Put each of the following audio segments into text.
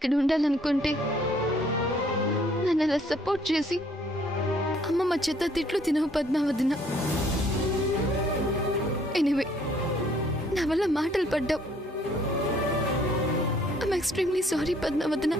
ఇక్కడ ఉండాలనుకుంటే నన్ను అలా సపోర్ట్ చేసి అమ్మమ్మ చేత తిట్లు తినవు పద్మావదిన. ఎనీవే, నా వల్ల మాటలు పడ్డావు. ఐఎమ్ ఎక్స్ట్రీమ్లీ సారీ పద్మావదిన.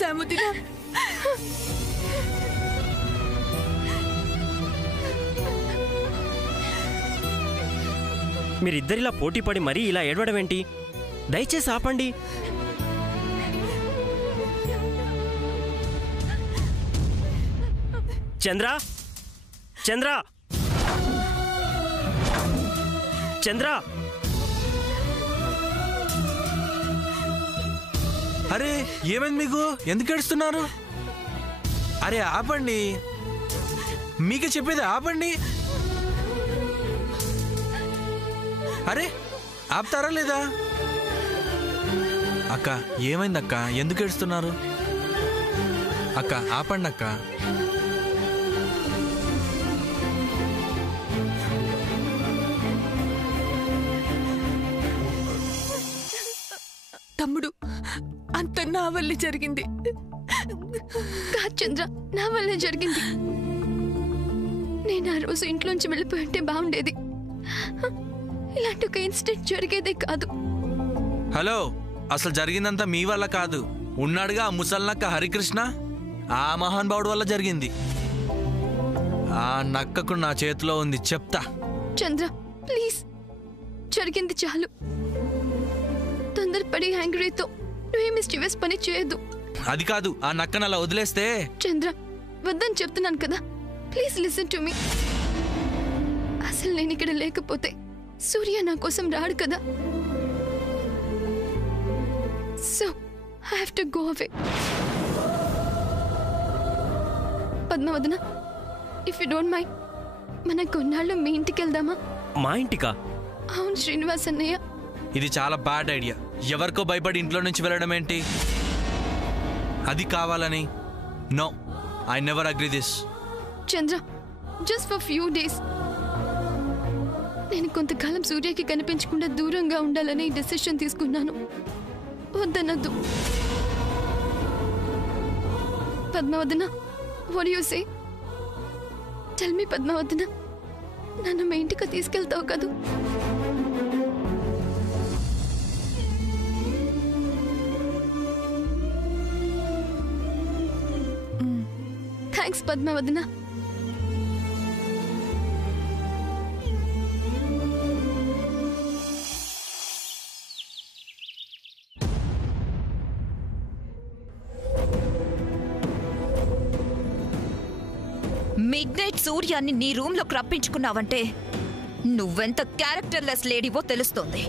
సముద్ర, మీరిద్దరిలా పోటీ పడి మరీ ఇలా ఏడవడం ఏంటి? దయచేసి ఆపండి. చంద్ర, చంద్ర, చంద్ర! అరే ఏమైంది మీకు? ఎందుకు ఏడుస్తున్నారు? అరే ఆపండి, మీకే చెప్పేది ఆపండి. అరే ఆపుతారా లేదా? అక్క ఏమైంది అక్క? ఎందుకు ఏడుస్తున్నారు? అక్క ఆపండి అక్క. తమ్ముడు, అంత నా వల్లే జరిగింది. కాదు చంద్ర, నా వల్లే జరిగింది. నేను ఆ రోజు ఇంట్లోంచి వెళ్ళిపోయి ఉంటే బాగుండేది. ఇలాంటి ఒక ఇన్సిడెంట్ జరిగేదే కాదు. హలో, అసలు జరిగిందంతా మీ వల్ల కాదు. ఉన్నాడుగా ఆ ముసల్నక్క హరికృష్ణ, ఆ మహానుభావుడు వల్ల జరిగింది. ఆ నక్కకు నా చేతిలో ఉంది, చెప్తా. చంద్ర ప్లీజ్, జరిగింది చాలు. తొందరపడి యాంగ్రీతో నువ్వే మిస్టీవియస్ పని చేయొద్దు. అది కాదు, ఆ నక్కను అలా వదిలేస్తే. చంద్ర వద్దని చెప్తున్నాను కదా, ప్లీజ్ లిసన్ టు మీ. అసలు నేను ఇక్కడ లేకపోతే సూర్య నా కోసం రాడు కదా. So I have to go away. Padmavadana, if you don't mind, మనం కొన్నాళ్ళు మీ ఇంటికి వెళ్దామా? మా ఇంటికా? అవును శ్రీనివాస్ అన్నయ్య. ఇది చాలా బ్యాడ్ ఐడియా. ఎవరికో భయపడి ఇంట్లో నుంచి వెళ్ళడం ఏంటి? అది కావాలని? No, I never agree this. Chandra, just for few days. నేను కొంతకాలం సూర్యకి కనిపించకుండా దూరంగా ఉండాలని డెసిషన్ తీసుకున్నాను. వద్దనద్దు. Padmavadana, what you say? Tell me Padmavadana, నన్ను మీ ఇంటికి తీసుకెళ్తావు కదూ? థ్యాంక్స్ పద్మావదన. మిడ్నైట్ సూర్యాన్ని నీ రూమ్ లోకి రప్పించుకున్నావంటే నువ్వెంత క్యారెక్టర్లెస్ లేడీవో తెలుస్తోంది.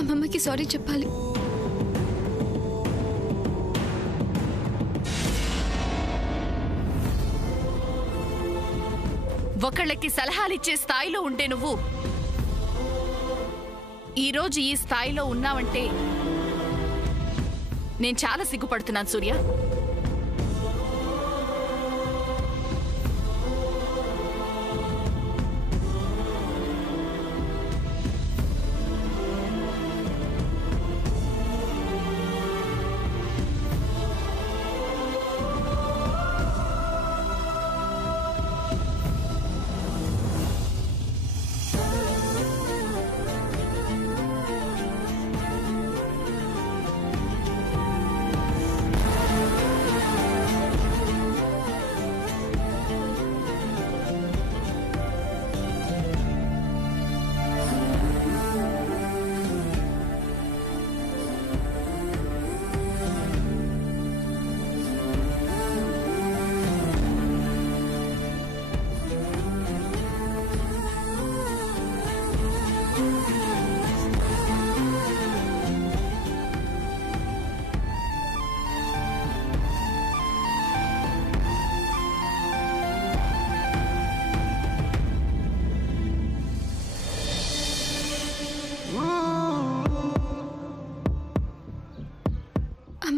అమ్మమ్మకి సారీ చెప్పాలి. ఒకళ్ళకి సలహాలిచ్చే స్థాయిలో ఉంటే నువ్వు ఈరోజు ఈ స్థాయిలో ఉన్నావంటే నేను చాలా సిగ్గుపడుతున్నాను సూర్య.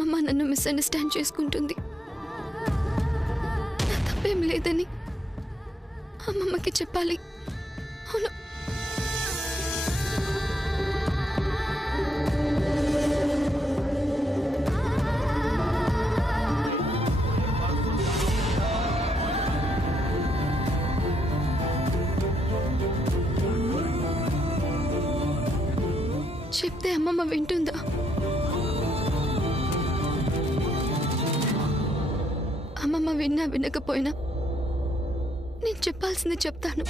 అమ్మమ్మ నన్ను మిస్అండర్స్టాండ్ చేసుకుంటుంది. నా తప్పేం లేదని అమ్మమ్మకి చెప్పాలి. అవును, చెప్తే అమ్మమ్మ వింటుందా? అమ్మమ్మ విన్నా వినకపోయినా నేను చెప్పాల్సింది చెప్తాను.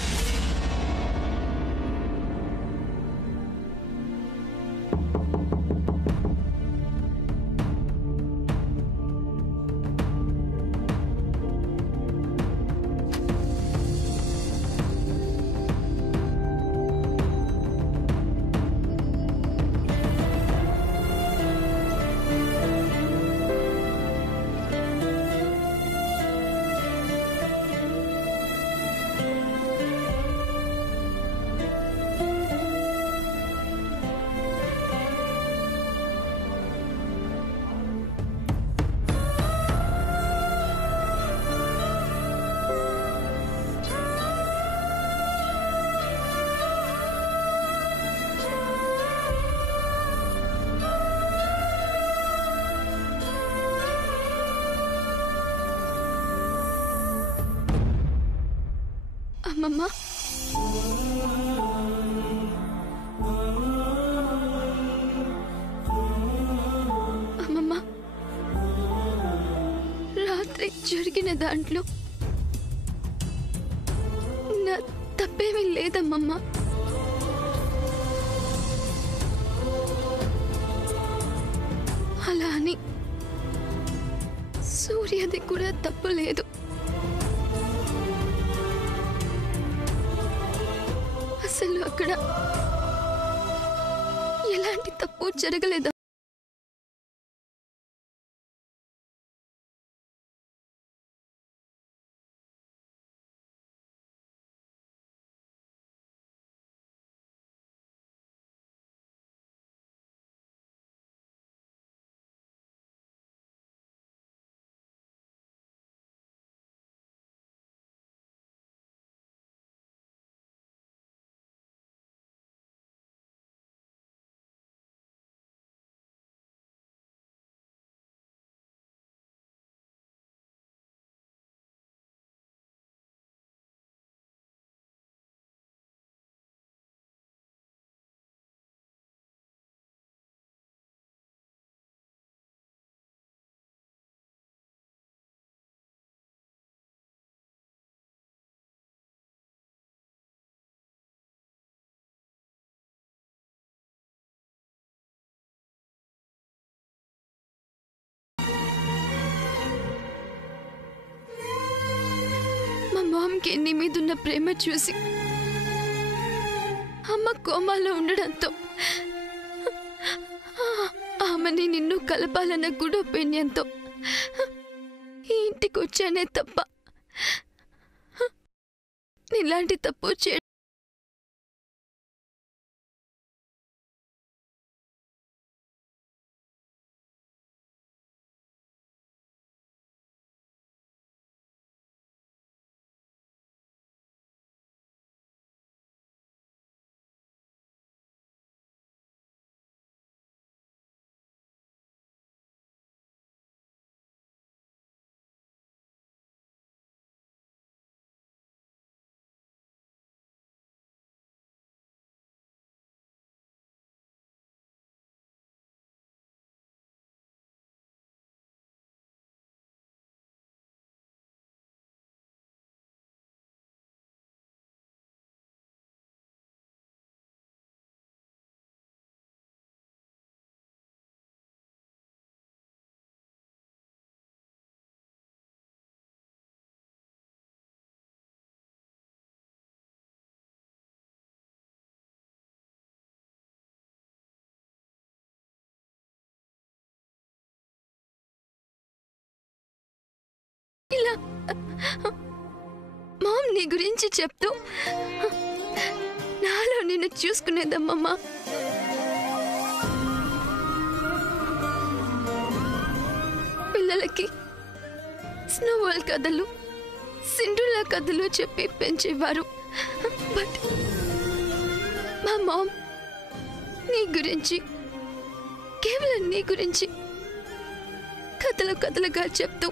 అమ్మమ్మ, అమ్మమ్మ, రాత్రి జరిగిన దాంట్లో నా తప్పేమీ లేదమ్మమ్మ. అలా అని సూర్యది కూడా తప్పు లేదు. అసలు అక్కడ ఎలాంటి తప్పు జరగలేదు. మా మామ్కి నీ మీదున్న ప్రేమ చూసి అమ్మ కోమాలో ఉండడంతో ఆమెని నిన్ను కలపాలన్న గుడ్ ఒపీనియన్తో ఈ ఇంటికి వచ్చానే తప్ప ఇలాంటి తప్పు చేయడం ఇలా మామ్ నీ గురించి చెప్తూ నాలో నిన్ను చూసుకునేదమ్మమ్మ. పిల్లలకి స్నోబాల్ కథలు, సిండ్రెల్లా కథలు చెప్పి పెంచేవారు. బట్ మా మామ్ నీ గురించి, కేవలం నీ గురించి కథలుగా చెప్తూ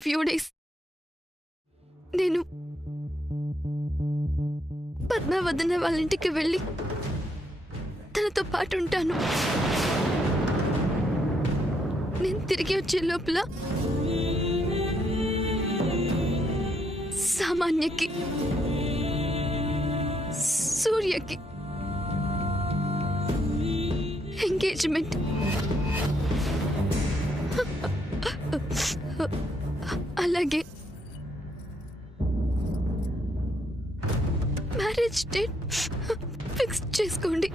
ఫ్యూ డేస్ నేను పద్మావదన వాళ్ళ ఇంటికి వెళ్ళి తనతో పాటు ఉంటాను. నేను తిరిగి వచ్చే లోపల సామాన్యకి, సూర్యకి ఎంగేజ్మెంట్. అలాగే మ్యారేజ్ డేట్ ఫిక్స్ చేసుకోండి.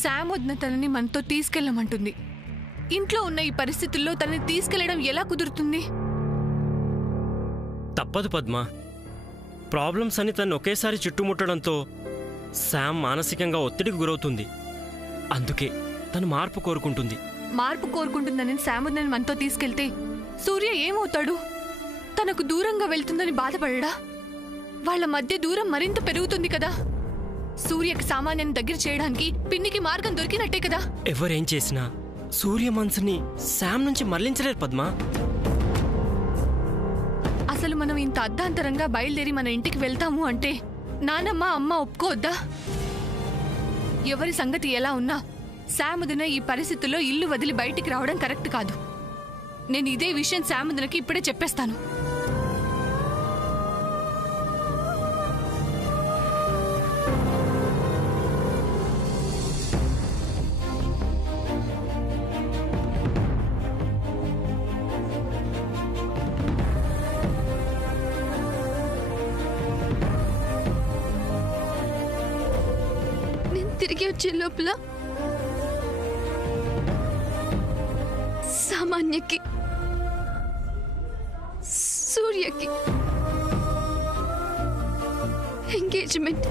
శామ్ వదిన తనని మనతో తీసుకెళ్ళమంటుంది. ఇంట్లో ఉన్న ఈ పరిస్థితుల్లో తనని తీసుకెళ్లడం ఎలా కుదురుతుంది? తప్పదు పద్మ. ప్రాబ్లమ్స్ అని తను ఒకేసారి చుట్టుముట్టడంతో శామ్ మానసికంగా ఒత్తిడికి గురవుతుంది. అందుకే తను మార్పు కోరుకుంటుంది. మార్పు కోరుకుంటుందని శామ్ వదినని మనతో తీసుకెళ్తే సూర్య ఏమవుతాడు? తనకు దూరంగా వెళ్తుందని బాధపడడా? వాళ్ళ మధ్య దూరం మరింత పెరుగుతుంది కదా. సూర్యకి సామాన్యాన్ని దగ్గర చేయడానికి పిన్నికి మార్గం దొరికినట్టే కదా. ఎవరేం చేసినా సూర్య మనసుని శామ్ నుంచి మళ్లించలేరు పద్మ. అసలు మనం ఇంత అర్ధాంతరంగా బయలుదేరి మన ఇంటికి వెళ్తాము అంటే నానమ్మ అమ్మ ఒప్పుకోవద్దా? ఎవరి సంగతి ఎలా ఉన్నా శామ్ వదిన ఈ పరిస్థితుల్లో ఇల్లు వదిలి బయటికి రావడం కరెక్ట్ కాదు. నేను ఇదే విషయం శామ్ వదినకి ఇప్పుడే చెప్పేస్తాను. తిరిగి వచ్చే లోపల సామాన్యకి సూర్యకి ఎంగేజ్మెంట్.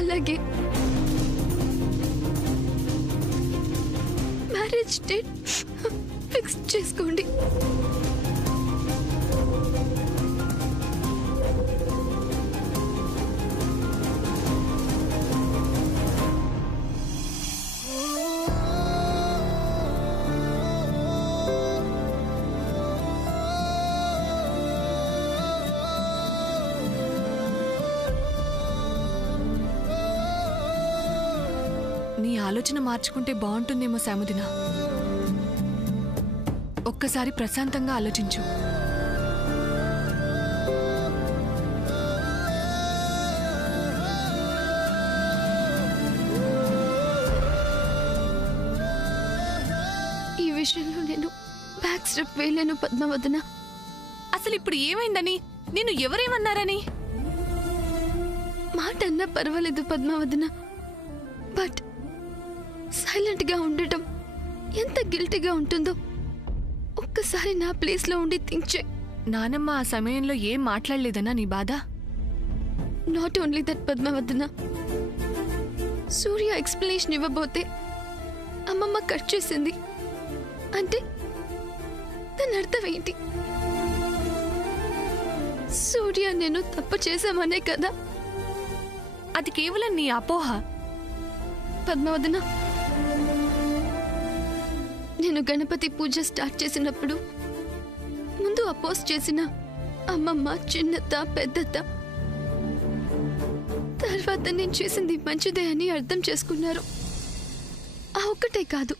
అలాగే మ్యారేజ్ డేట్ ఫిక్స్ చేసుకోండి. నీ ఆలోచన మార్చుకుంటే బాగుంటుందేమో సాముదిన. ఒక్కసారి ప్రశాంతంగా ఆలోచించు. ఈ విషయంలో నేను బ్యాక్ స్టెప్ వేయలేను పద్మావదన. అసలు ఇప్పుడు ఏమైందని? నేను ఎవరేమన్నారని? మాట అన్నా పర్వాలేదు పద్మావదన, బట్ సైలెంట్ గా ఉండటం ఎంత గిల్టీగా ఉంటుందో ఒక్కసారి నా ప్లేస్ లో ఉండి థింక్ చే. నానమ్మ ఆ సమయంలో ఏం మాట్లాడలేదనా నీ బాధ? Not only that Padmavadana, Surya explanation ఇవ్వబోతే అమ్మమ్మ కట్ చేసింది అంటే దాని అర్థం ఏంటి? సూర్య నేను తప్పు చేశామనే కదా. అది కేవలం నీ అపోహ పద్మావదన. నేను గణపతి పూజ స్టార్ట్ చేసినప్పుడు ముందు అపోజ్ చేసిన అమ్మమ్మ, చిన్నత్త, పెద్దత్త, తర్వాత నేను చేసింది మంచిదే అని అర్థం చేసుకున్నారు. ఆ ఒక్కటే కాదు,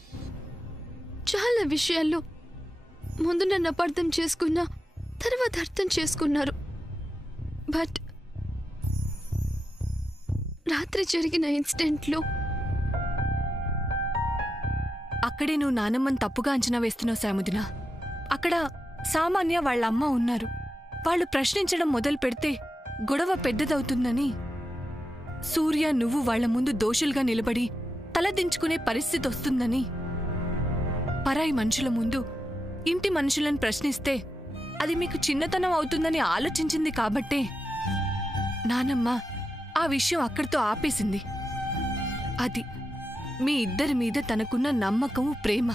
చాలా విషయాల్లో ముందు నన్ను అపార్థం చేసుకున్నా తర్వాత అర్థం చేసుకున్నారు. బట్ రాత్రి జరిగిన ఇన్సిడెంట్లో అక్కడే నువ్వు నానమ్మని తప్పుగా అంచనా వేస్తున్నావు సాముదిన. అక్కడ సామాన్య వాళ్ళ అమ్మ ఉన్నారు. వాళ్ళు ప్రశ్నించడం మొదలు పెడితే గొడవ పెద్దదవుతుందని సూర్య నువ్వు వాళ్ల ముందు దోషులుగా నిలబడి తలదించుకునే పరిస్థితి వస్తుందని, పరాయి మనుషుల ముందు ఇంటి మనుషులను ప్రశ్నిస్తే అది మీకు చిన్నతనం అవుతుందని ఆలోచించింది కాబట్టే నానమ్మ ఆ విషయం అక్కడితో ఆపేసింది. అది మీ ఇద్దరి మీద తనకున్న నమ్మకము, ప్రేమ.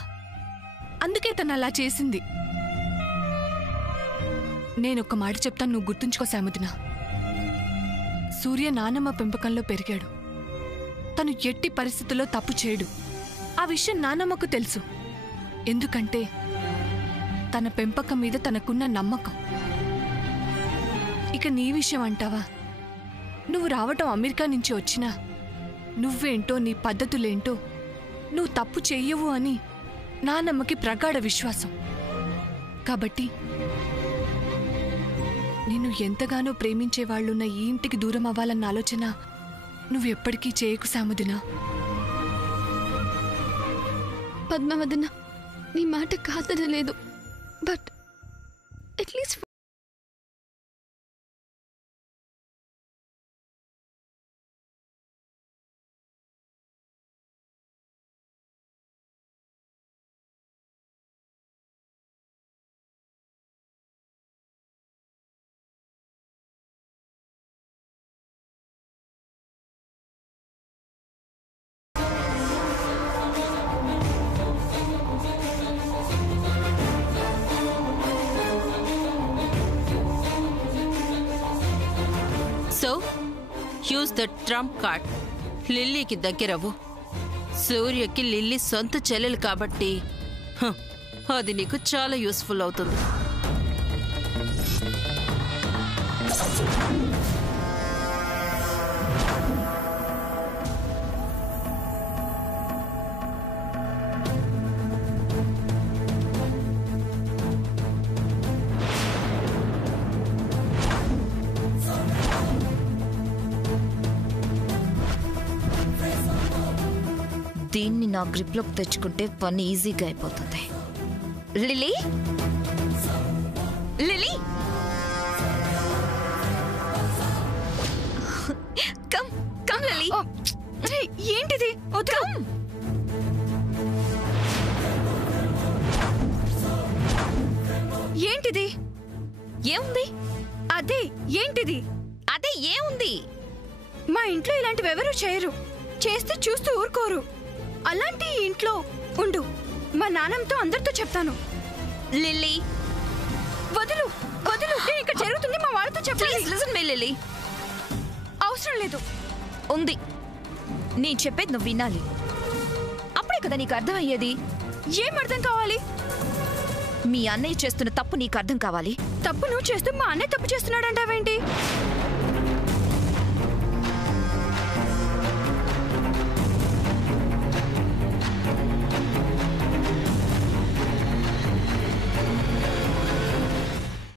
అందుకే తను అలా చేసింది. నేనొక్క మాట చెప్తాను, నువ్వు గుర్తుంచుకో సాముదిన. సూర్య నానమ్మ పెంపకంలో పెరిగాడు. తను ఎట్టి పరిస్థితుల్లో తప్పు చేయడు. ఆ విషయం నానమ్మకు తెలుసు. ఎందుకంటే తన పెంపకం మీద తనకున్న నమ్మకం. ఇక నీ విషయం అంటావా? నువ్వు రావటం అమెరికా నుంచి వచ్చినా నువ్వేంటో, నీ పద్ధతులేంటో, నువ్వు తప్పు చెయ్యవు అని నానమ్మకి ప్రగాఢ విశ్వాసం. కాబట్టి నిన్ను ఎంతగానో ప్రేమించేవాళ్లున్న ఈ ఇంటికి దూరం అవ్వాలన్న ఆలోచన నువ్వెప్పటికీ చేయకు సాముదిన. పద్మావదన, నీ మాట కాదనలేదు, but at least so use the trump card. లిల్లీకి దగ్గరవు. సూర్యకి లిల్లీ సొంత చెల్లెలు కాబట్టి అది నీకు చాలా యూస్ఫుల్ అవుతుంది. దీన్ని నా గ్రిప్లోకి తెచ్చుకుంటే పని ఈజీగా అయిపోతుంది. Lily, Lily come come Lily. ఏంటిది? కమ్. ఏంటిది? ఏముంది? అదే ఏంటిది? అదే ఏముంది? మా ఇంట్లో ఇలాంటివి ఎవరూ చేయరు. చేస్తే చూస్తూ ఊరుకోరు. అలాంటి ఇంట్లో ఉండు. మా నాన్నతో అందరితో చెప్తాను. లిల్లీ వదులు వదులు. ఇక్కడ జరుగుతుంది మా వాళ్ళతో చెప్పాలి. లిసన్ మీ లిల్లీ. అవసరం లేదు. ఉంది. నేను చెప్పేది నువ్వు వినాలి. అప్పుడే కదా నీకు అర్థమయ్యేది. ఏం అర్థం కావాలి? మీ అన్నయ్య చేస్తున్న తప్పు నీకు అర్థం కావాలి. తప్పు నువ్వు చేస్తూ మా అన్నయ్య తప్పు చేస్తున్నాడంటావేంటి?